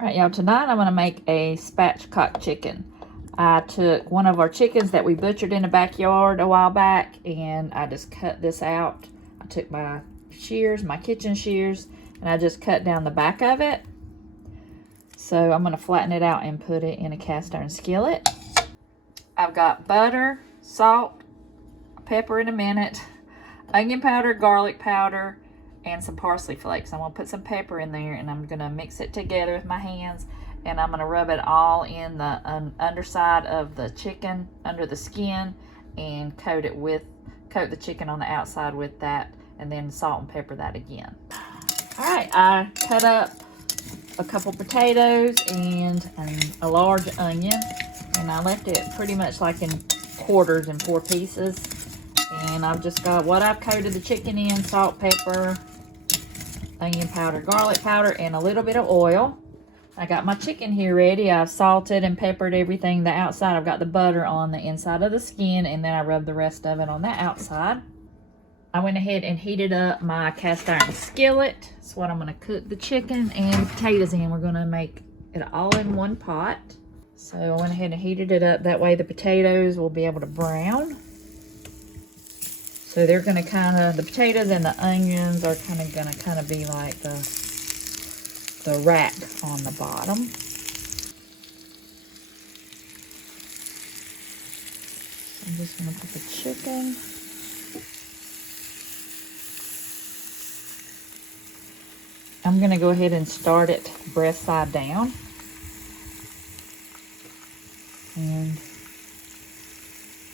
All right, y'all, tonight I'm going to make a spatchcock chicken. I took one of our chickens that we butchered in the backyard a while back, and I just cut this out. I took my shears, my kitchen shears, and I just cut down the back of it. So I'm going to flatten it out and put it in a cast iron skillet. I've got butter, salt, pepper in a minute, onion powder, garlic powder, and some parsley flakes. I'm going to put some pepper in there, and I'm going to mix it together with my hands, and I'm going to rub it all in the underside of the chicken, under the skin, and coat the chicken on the outside with that, and then salt and pepper that again. All right, I cut up a couple potatoes and a large onion, and I left it pretty much like in quarters and 4 pieces. And I've just got what I've coated the chicken in: salt, pepper, onion powder, garlic powder, and a little bit of oil. I got my chicken here ready. I've salted and peppered everything. The outside, I've got the butter on the inside of the skin, and then I rubbed the rest of it on the outside. I went ahead and heated up my cast iron skillet. That's what I'm going to cook the chicken and potatoes in. We're going to make it all in one pot. So I went ahead and heated it up. That way the potatoes will be able to brown. So they're going to the potatoes and the onions are going to be like the rack on the bottom. I'm just going to put the chicken. I'm going to go ahead and start it breast side down. And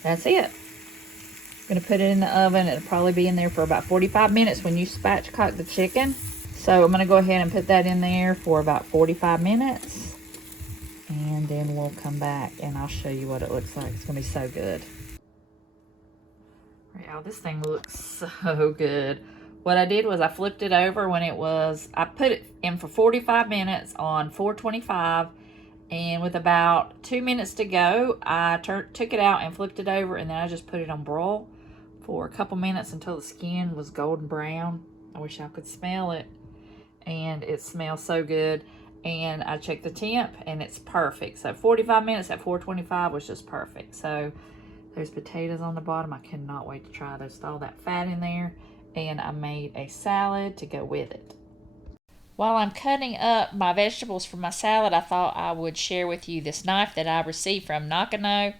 that's it. Going to put it in the oven. It'll probably be in there for about 45 minutes when you spatchcock the chicken. So I'm going to go ahead and put that in there for about 45 minutes. And then we'll come back and I'll show you what it looks like. It's going to be so good. Wow, this thing looks so good. What I did was I flipped it over when I put it in for 45 minutes on 425. And with about 2 minutes to go, I took it out and flipped it over, and then I just put it on broil for a couple minutes until the skin was golden brown. I wish I could smell it. And it smells so good. And I checked the temp, and it's perfect. So 45 minutes at 425 was just perfect. So there's potatoes on the bottom. I cannot wait to try those. All that fat in there. And I made a salad to go with it. While I'm cutting up my vegetables for my salad, I thought I would share with you this knife that I received from Nakano.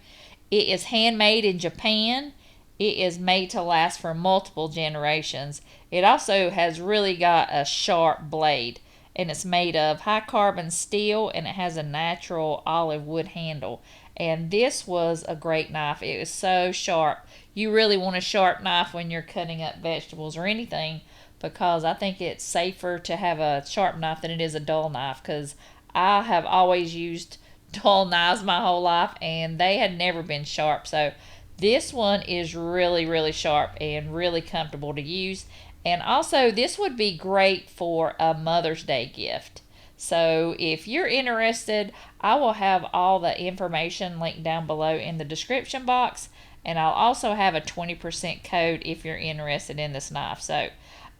It is handmade in Japan. It is made to last for multiple generations. It also has really got a sharp blade, and it's made of high carbon steel, and it has a natural olive wood handle. And this was a great knife. It was so sharp. You really want a sharp knife when you're cutting up vegetables or anything, because I think it's safer to have a sharp knife than it is a dull knife, because I have always used dull knives my whole life and they had never been sharp. So this one is really, really sharp and really comfortable to use. And also, this would be great for a Mother's Day gift. So if you're interested, I will have all the information linked down below in the description box. And I'll also have a 20% code if you're interested in this knife. So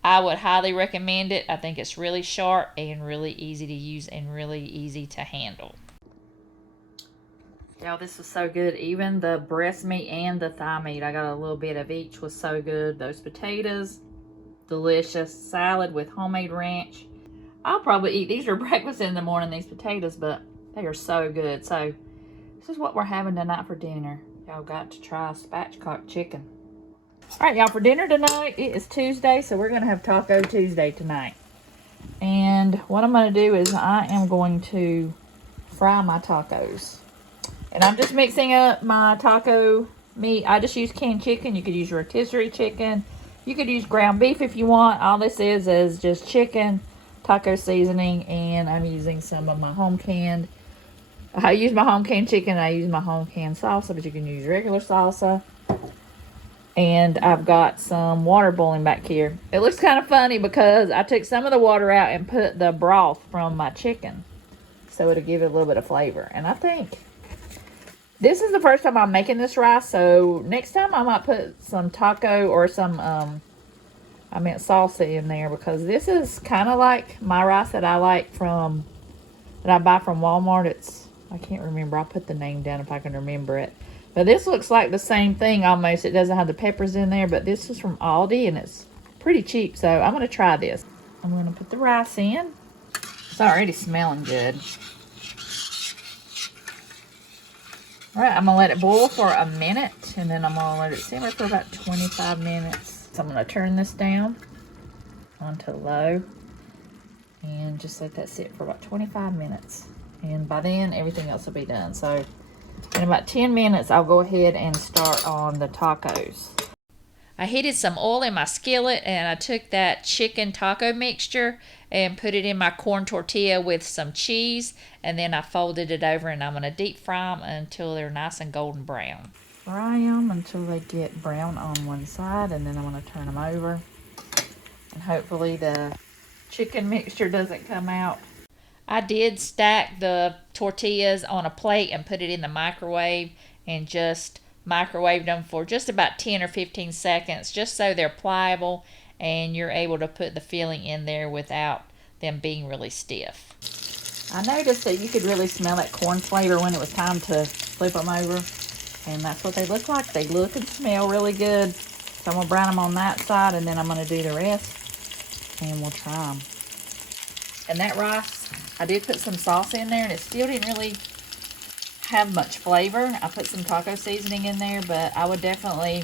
I would highly recommend it. I think it's really sharp and really easy to use and really easy to handle. Y'all, this was so good. Even the breast meat and the thigh meat, I got a little bit of each, was so good. Those potatoes, delicious. Salad with homemade ranch. I'll probably eat these for breakfast in the morning, these potatoes, but they are so good. So this is what we're having tonight for dinner. Y'all got to try spatchcock chicken. All right, y'all, for dinner tonight, it is Tuesday, so we're going to have Taco Tuesday tonight. And what I'm going to do is I am going to fry my tacos. And I'm just mixing up my taco meat. I just use canned chicken. You could use rotisserie chicken. You could use ground beef if you want. All this is just chicken, taco seasoning, and I'm using some of my home canned. I use my home canned chicken. I use my home canned salsa, but you can use regular salsa. And I've got some water boiling back here. It looks kind of funny because I took some of the water out and put the broth from my chicken. So it'll give it a little bit of flavor. And I think this is the first time I'm making this rice. So next time I might put some taco or some, salsa in there. Because this is kind of like my rice that I like from that I buy from Walmart. I can't remember. I'll put the name down if I can remember it. But this looks like the same thing almost. It doesn't have the peppers in there, but this is from Aldi and it's pretty cheap. So I'm going to try this. I'm going to put the rice in. It's already smelling good. All right, I'm going to let it boil for a minute and then I'm going to let it simmer for about 25 minutes. So I'm going to turn this down onto low and just let that sit for about 25 minutes. And by then, everything else will be done. So in about 10 minutes, I'll go ahead and start on the tacos. I heated some oil in my skillet and I took that chicken taco mixture and put it in my corn tortilla with some cheese, and then I folded it over and I'm going to deep fry them until they're nice and golden brown. Fry them until they get brown on one side, and then I'm going to turn them over. And hopefully the chicken mixture doesn't come out. I did stack the tortillas on a plate and put it in the microwave and just microwaved them for just about 10 or 15 seconds, just so they're pliable and you're able to put the filling in there without them being really stiff. I noticed that you could really smell that corn flavor when it was time to flip them over, and that's what they look like. They look and smell really good. So I'm going to brown them on that side, and then I'm going to do the rest, and we'll try them. And that rice, I did put some sauce in there, and it still didn't really have much flavor. I put some taco seasoning in there, but I would definitely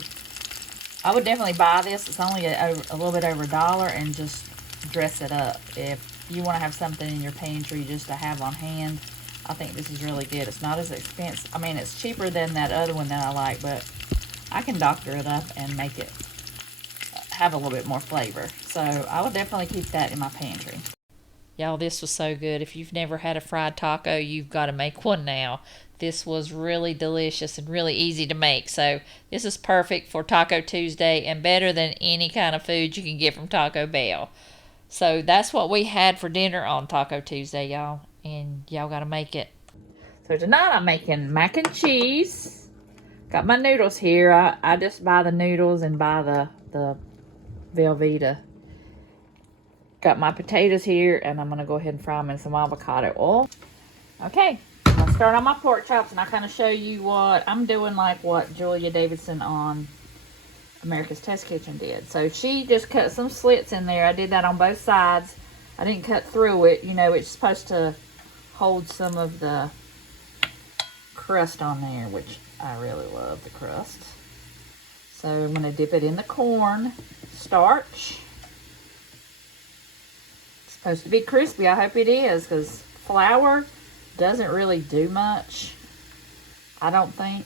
buy this. It's only a little bit over $1, and just dress it up. If you want to have something in your pantry just to have on hand, I think this is really good. It's not as expensive. I mean, it's cheaper than that other one that I like, but I can doctor it up and make it have a little bit more flavor. So I would definitely keep that in my pantry. Y'all, this was so good. If you've never had a fried taco, you've got to make one now. This was really delicious and really easy to make. So this is perfect for Taco Tuesday and better than any kind of food you can get from Taco Bell. So that's what we had for dinner on Taco Tuesday, y'all. And y'all got to make it. So tonight I'm making mac and cheese. Got my noodles here. I just buy the noodles and buy the Velveeta. Got my potatoes here, and I'm going to go ahead and fry them in some avocado oil. Okay, I'll start on my pork chops, and I kind of show you what I'm doing, like what Julia Davidson on America's Test Kitchen did. So she just cut some slits in there. I did that on both sides. I didn't cut through it. You know, it's supposed to hold some of the crust on there, which I really love the crust. So I'm going to dip it in the corn starch. Supposed to be crispy. I hope it is, because flour doesn't really do much, I don't think.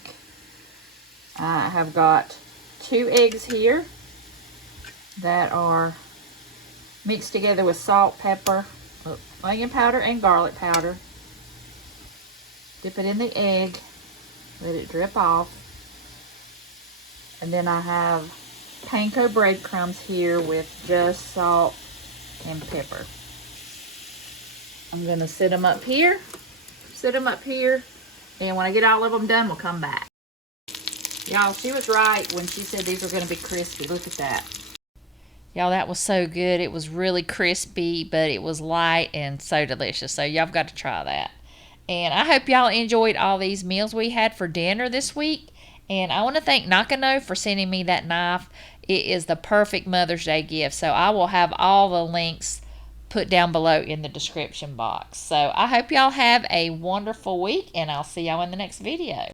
I have got 2 eggs here that are mixed together with salt, pepper, onion powder, and garlic powder. Dip it in the egg, let it drip off. And then I have panko breadcrumbs here with just salt and pepper. I'm going to sit them up here, and when I get all of them done, we'll come back. Y'all, she was right when she said these were going to be crispy. Look at that. Y'all, that was so good. It was really crispy, but it was light and so delicious. So y'all got to try that. And I hope y'all enjoyed all these meals we had for dinner this week. And I want to thank Nakano for sending me that knife. It is the perfect Mother's Day gift. So I will have all the links put down below in the description box. So I hope y'all have a wonderful week, and I'll see y'all in the next video.